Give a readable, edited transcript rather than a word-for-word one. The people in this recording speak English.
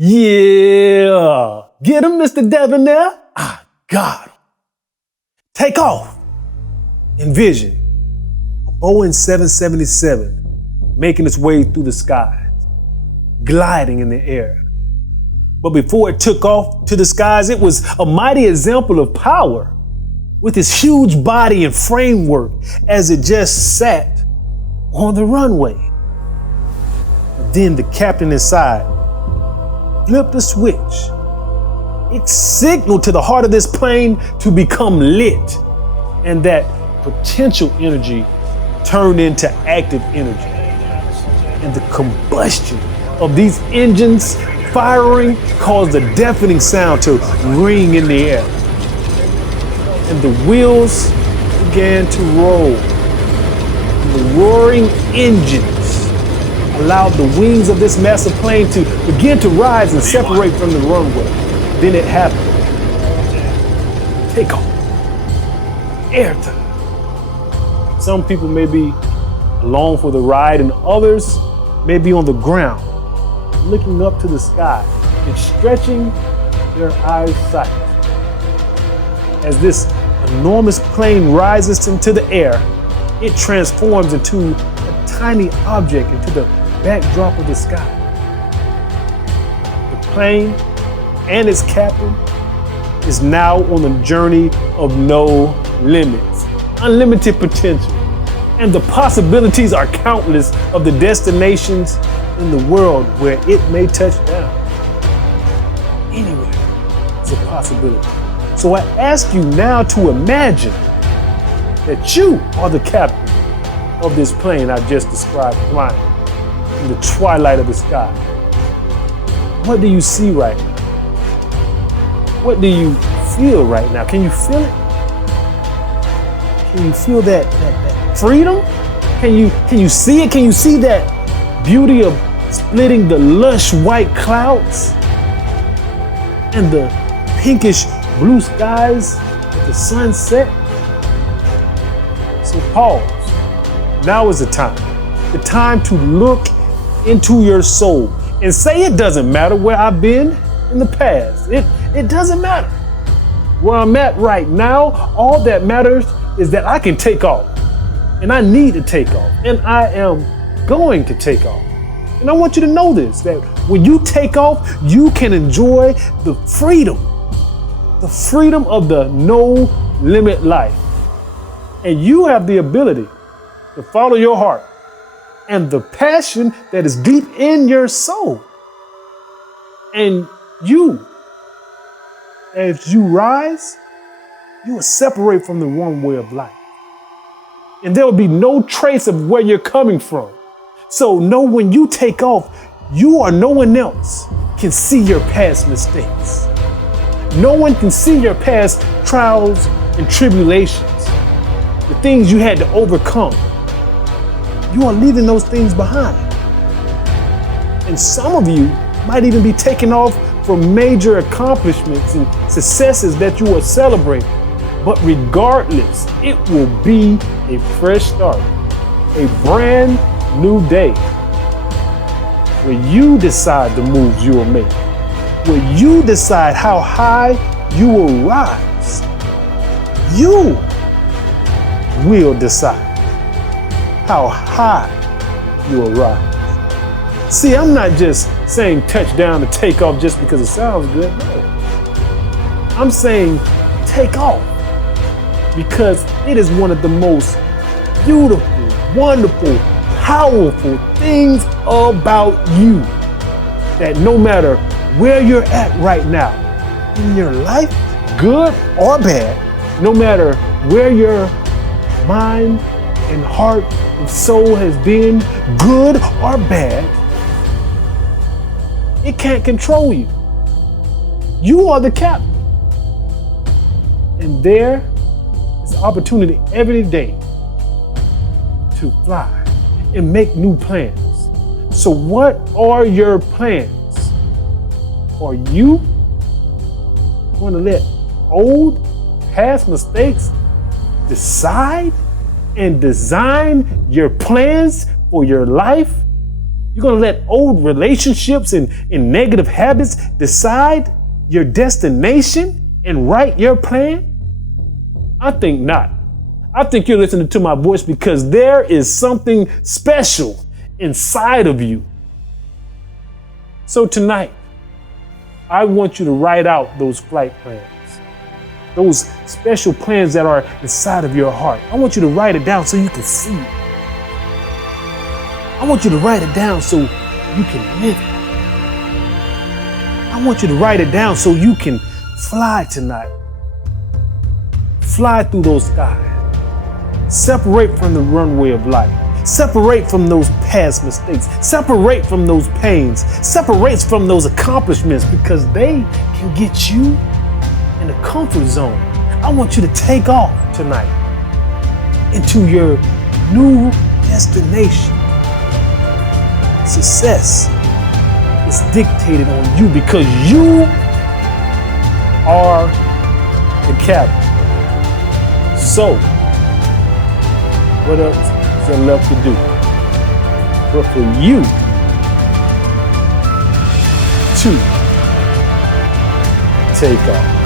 Yeah. Get him, Mr. Devin there. I got him. Take off. Envision a Boeing 777 making its way through the skies, gliding in the air. But before it took off to the skies, it was a mighty example of power with its huge body and framework as it just sat on the runway. Then the captain inside flipped a switch. It signaled to the heart of this plane to become lit, and that potential energy turned into active energy. And the combustion of these engines firing caused a deafening sound to ring in the air. And the wheels began to roll. And the roaring engines allowed the wings of this massive plane to begin to rise and separate from the runway. Then it happened. Takeoff. Airtime. Some people may be along for the ride, and others may be on the ground, looking up to the sky and stretching their eyesight. As this enormous plane rises into the air, it transforms into a tiny object into the backdrop of the sky. The plane and its captain is now on a journey of no limits, unlimited potential, and the possibilities are countless of the destinations in the world where it may touch down. Anywhere is a possibility. So I ask you now to imagine that you are the captain of this plane I just described flying in the twilight of the sky. What do you see right now? What do you feel right now? Can you feel it? Can you feel that freedom? Can you see it? Can you see that beauty of splitting the lush white clouds and the pinkish blue skies at the sunset? So pause. Now is the time to look into your soul and say it doesn't matter where I've been in the past. It doesn't matter. Where I'm at right now, all that matters is that I can take off. And I need to take off. And I am going to take off. And I want you to know this, that when you take off, you can enjoy the freedom of the no limit life. And you have the ability to follow your heart and the passion that is deep in your soul. And you, as you rise, you will separate from the runway of life. And there will be no trace of where you're coming from. So know when you take off, you or no one else can see your past mistakes. No one can see your past trials and tribulations, the things you had to overcome. You are leaving those things behind. And some of you might even be taking off for major accomplishments and successes that you will celebrate. But regardless, it will be a fresh start, a brand new day, where you decide the moves you will make, where you decide how high you will rise. You will decide how high you will rise. See, I'm not just saying touchdown to take off just because it sounds good. No. I'm saying take off because it is one of the most beautiful, wonderful, powerful things about you, that no matter where you're at right now in your life, good or bad, no matter where your mind and heart and soul has been, good or bad, it can't control you. You are the captain. And there is opportunity every day to fly and make new plans. So what are your plans? Are you going to let old past mistakes decide and design your plans for your life? You're gonna let old relationships and negative habits decide your destination and write your plan? I think not. I think you're listening to my voice because there is something special inside of you. So tonight, I want you to write out those flight plans, those special plans that are inside of your heart. I want you to write it down so you can see it. I want you to write it down so you can live it. I want you to write it down so you can fly tonight. Fly through those skies. Separate from the runway of life. Separate from those past mistakes. Separate from those pains. Separate from those accomplishments because they can get you in a comfort zone. I want you to take off tonight into your new destination. Success is dictated on you because you are the captain. So, what else is there left to do but for you to take off?